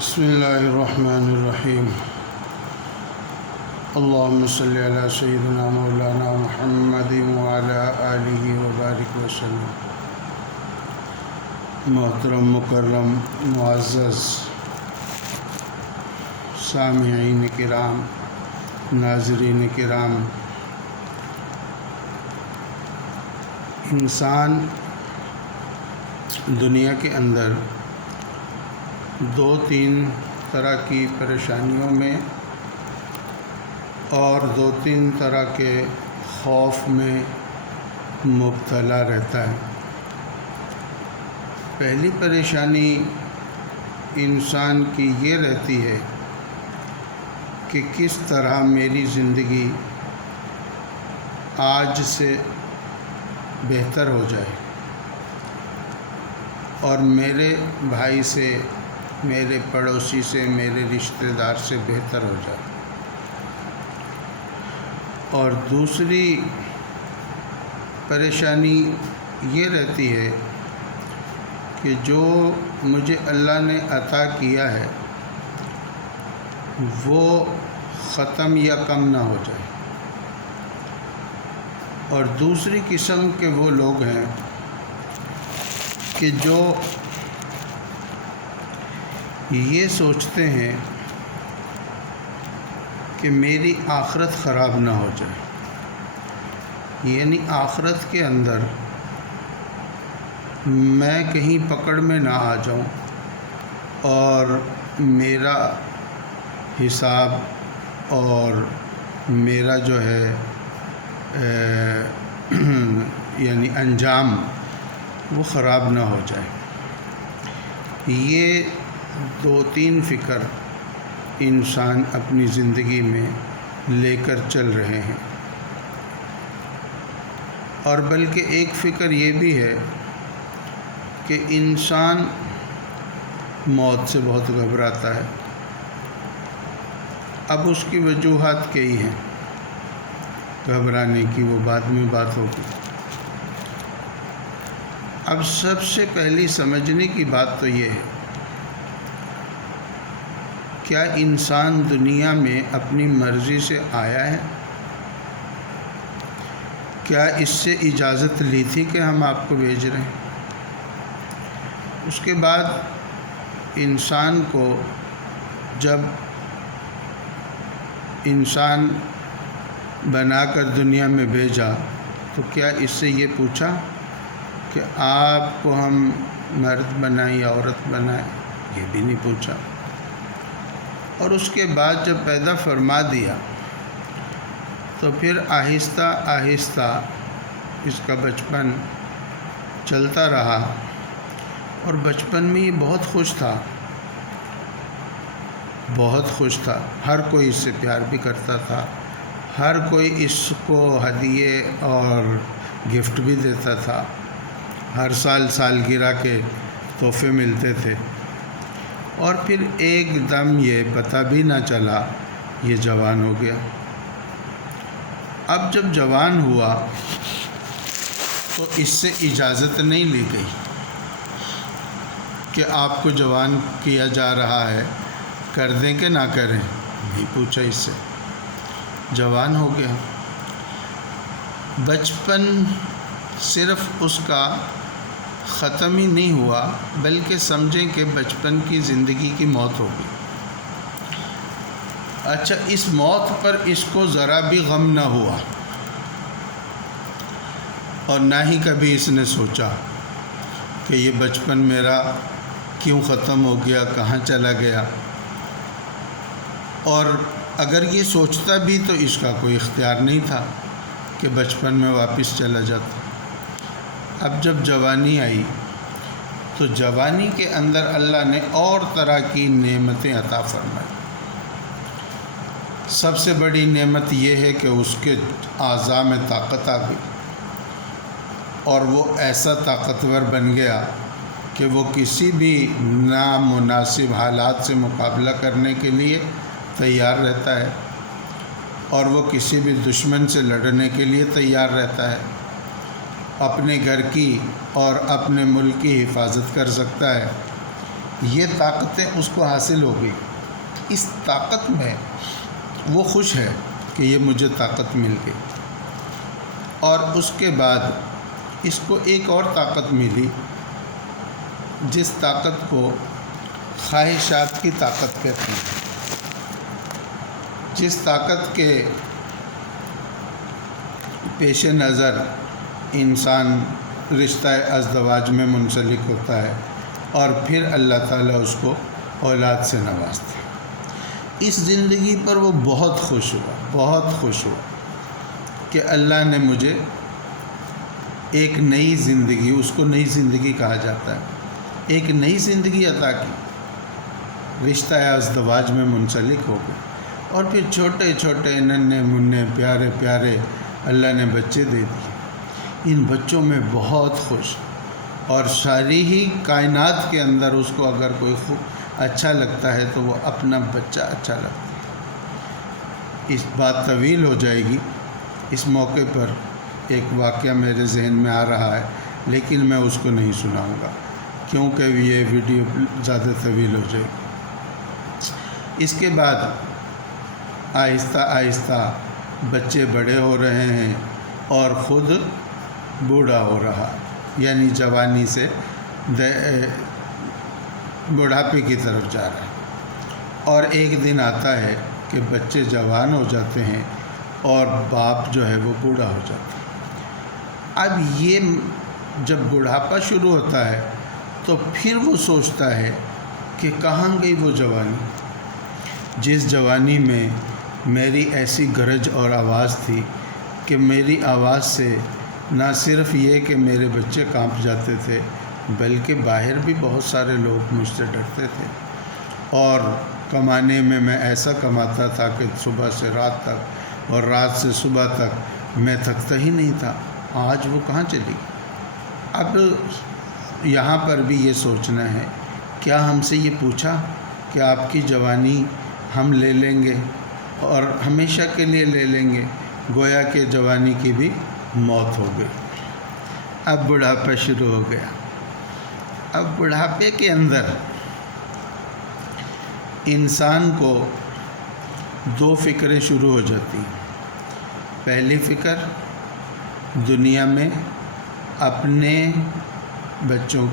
بسم اللہ الرحمن الرحیم اللہم صلی علی سیدنا مولانا محمد وعلی آلہ وبارک وسلم۔ محترم مکرم معزز سامعین کرام، ناظرین کرام، انسان دنیا کے اندر دو تین طرح کی پریشانیوں میں اور دو تین طرح کے خوف میں مبتلا رہتا ہے۔ پہلی پریشانی انسان کی یہ رہتی ہے کہ کس طرح میری زندگی آج سے بہتر ہو جائے اور میرے بھائی سے، میرے پڑوسی سے، میرے رشتہ دار سے بہتر ہو جائے۔ اور دوسری پریشانی یہ رہتی ہے کہ جو مجھے اللہ نے عطا کیا ہے وہ ختم یا کم نہ ہو جائے۔ اور دوسری قسم کے وہ لوگ ہیں کہ جو یہ سوچتے ہیں کہ میری آخرت خراب نہ ہو جائے، یعنی آخرت کے اندر میں کہیں پکڑ میں نہ آ جاؤں اور میرا حساب اور میرا جو ہے یعنی انجام وہ خراب نہ ہو جائے۔ یہ دو تین فکر انسان اپنی زندگی میں لے کر چل رہے ہیں۔ اور بلکہ ایک فکر یہ بھی ہے کہ انسان موت سے بہت گھبراتا ہے۔ اب اس کی وجوہات کئی ہیں گھبرانے کی، وہ بعد میں بات ہوگی۔ اب سب سے پہلی سمجھنے کی بات تو یہ ہے، کیا انسان دنیا میں اپنی مرضی سے آیا ہے؟ کیا اس سے اجازت لی تھی کہ ہم آپ کو بھیج رہے ہیں؟ اس کے بعد انسان کو جب انسان بنا کر دنیا میں بھیجا تو کیا اس سے یہ پوچھا کہ آپ کو ہم مرد بنائیں یا عورت بنائیں؟ یہ بھی نہیں پوچھا۔ اور اس کے بعد جب پیدا فرما دیا تو پھر آہستہ آہستہ اس کا بچپن چلتا رہا، اور بچپن میں یہ بہت خوش تھا، بہت خوش تھا۔ ہر کوئی اس سے پیار بھی کرتا تھا، ہر کوئی اس کو ہدیے اور گفٹ بھی دیتا تھا، ہر سال سالگرہ کے تحفے ملتے تھے۔ اور پھر ایک دم یہ پتہ بھی نہ چلا یہ جوان ہو گیا۔ اب جب جوان ہوا تو اس سے اجازت نہیں لی گئی کہ آپ کو جوان کیا جا رہا ہے، کر دیں کہ نہ کریں، نہیں پوچھا اس سے، جوان ہو گیا۔ بچپن صرف اس کا ختم ہی نہیں ہوا، بلکہ سمجھیں کہ بچپن کی زندگی کی موت ہو گئی۔ اچھا، اس موت پر اس کو ذرا بھی غم نہ ہوا، اور نہ ہی کبھی اس نے سوچا کہ یہ بچپن میرا کیوں ختم ہو گیا، کہاں چلا گیا۔ اور اگر یہ سوچتا بھی تو اس کا کوئی اختیار نہیں تھا کہ بچپن میں واپس چلا جاتا۔ اب جب جوانی آئی تو جوانی کے اندر اللہ نے اور طرح کی نعمتیں عطا فرمائی۔ سب سے بڑی نعمت یہ ہے کہ اس کے اعضاء میں طاقت آ گئی، اور وہ ایسا طاقتور بن گیا کہ وہ کسی بھی نامناسب حالات سے مقابلہ کرنے کے لیے تیار رہتا ہے، اور وہ کسی بھی دشمن سے لڑنے کے لیے تیار رہتا ہے۔ اپنے گھر کی اور اپنے ملک کی حفاظت کر سکتا ہے، یہ طاقتیں اس کو حاصل ہو گئی، اس طاقت میں وہ خوش ہے کہ یہ مجھے طاقت مل گئی۔ اور اس کے بعد اس کو ایک اور طاقت ملی، جس طاقت کو خواہشات کی طاقت کہتے ہیں، جس طاقت کے پیش نظر انسان رشتہ ازدواج میں منسلک ہوتا ہے اور پھر اللہ تعالیٰ اس کو اولاد سے نوازتا ہے۔ اس زندگی پر وہ بہت خوش ہوا کہ اللہ نے مجھے ایک نئی زندگی، اس کو نئی زندگی کہا جاتا ہے، ایک نئی زندگی عطا کی، رشتہ ازدواج میں منسلک ہو گئے، اور پھر چھوٹے چھوٹے ننھے منھے پیارے پیارے اللہ نے بچے دے دیے۔ ان بچوں میں بہت خوش، اور ساری ہی کائنات کے اندر اس کو اگر کوئی اچھا لگتا ہے تو وہ اپنا بچہ اچھا لگتا ہے۔ اس بات طویل ہو جائے گی، اس موقع پر ایک واقعہ میرے ذہن میں آ رہا ہے، لیکن میں اس کو نہیں سناؤں گا کیونکہ یہ ویڈیو زیادہ طویل ہو جائے گی۔ اس کے بعد آہستہ آہستہ بچے بڑے ہو رہے ہیں اور خود بوڑھا ہو رہا، یعنی جوانی سے بڑھاپے کی طرف جا رہا ہے، اور ایک دن آتا ہے کہ بچے جوان ہو جاتے ہیں اور باپ جو ہے وہ بوڑھا ہو جاتا ہے۔ اب یہ جب بڑھاپا شروع ہوتا ہے تو پھر وہ سوچتا ہے کہ کہاں گئی وہ جوانی، جس جوانی میں میری ایسی گرج اور آواز تھی کہ میری آواز سے نہ صرف یہ کہ میرے بچے کانپ جاتے تھے بلکہ باہر بھی بہت سارے لوگ مجھ سے ڈرتے تھے، اور کمانے میں ایسا کماتا تھا کہ صبح سے رات تک اور رات سے صبح تک میں تھکتا ہی نہیں تھا۔ آج وہ کہاں چلی؟ اب یہاں پر بھی یہ سوچنا ہے، کیا ہم سے یہ پوچھا کہ آپ کی جوانی ہم لے لیں گے اور ہمیشہ کے لیے لے لیں گے؟ گویا کہ جوانی کی بھی موت ہو گئی، اب بڑھاپا شروع ہو گیا۔ اب بڑھاپے کے اندر انسان کو دو فکریں شروع ہو جاتی ہیں۔ پہلی فکر دنیا میں اپنے بچوں